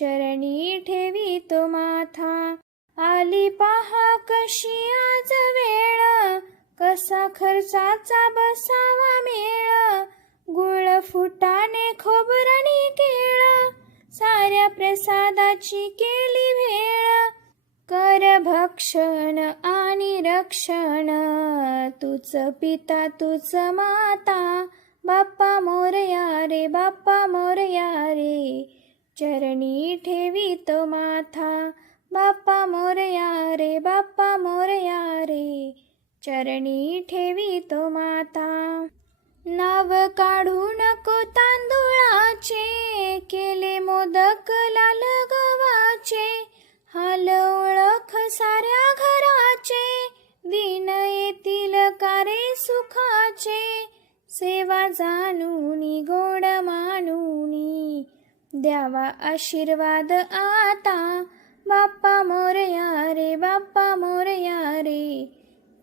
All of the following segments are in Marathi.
चरणी ठेवी तो माथा. आली पहा कशी आज वेळ. कसा खर्चाचा बसावा मेळ. गुळ फुटाने खोबरणी केळ. साऱ्या प्रसादाची केली भेळ. कर भक्षण आणि रक्षण. तुच पिता तुच माता. बाप्पा मोरया रे बाप्पा मोरया रे. चरणी ठेवी तो माथा. बाप्पा मोरया रे बाप्पा मोरया रे. चरणी ठेवी तो माथा. नाव काढू नको तांदुळाचे केले मोदक लाल गवाचे हाल ओळख साऱ्या घराचे दिन येतील कारे सुखाचे. सेवा जाणून गोड मानू द्यावा आशीर्वाद आता. बाप्पा मोरया रे बाप्पा मोरया रे.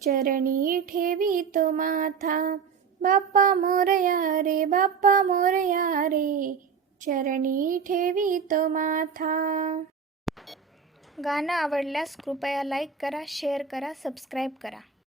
चरणी ठेवी तो माथा. बाप्पा मोरया रे बाप्पा मोरया रे. चरणी ठेवी तो माथा. गाणं आवडल्यास कृपया लाईक करा शेअर करा सबस्क्राईब करा.